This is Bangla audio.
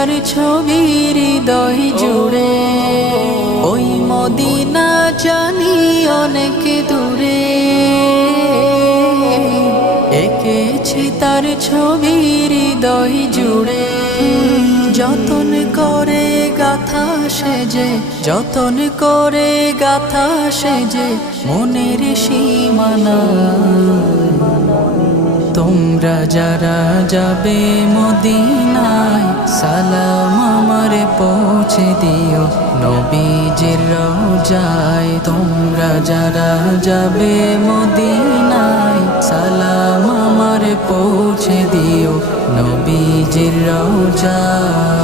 তার ছবি হৃদয় জুড়ে, ওই মদিনা জানি অনেক দূরে। এঁকেছি তার ছবি হৃদয় জুড়ে, যতন করে গাথা সেজে, যতন করে গাথা সেজে মনের সীমানা। তোমরা যারা যাবে মদিনায়, সালাম আমার পৌঁছে দিও নবীজির রওজায়। তোমরা যারা যাবে মদিনায়, সালাম আমার পৌঁছে দিও নবীজির রওজায়।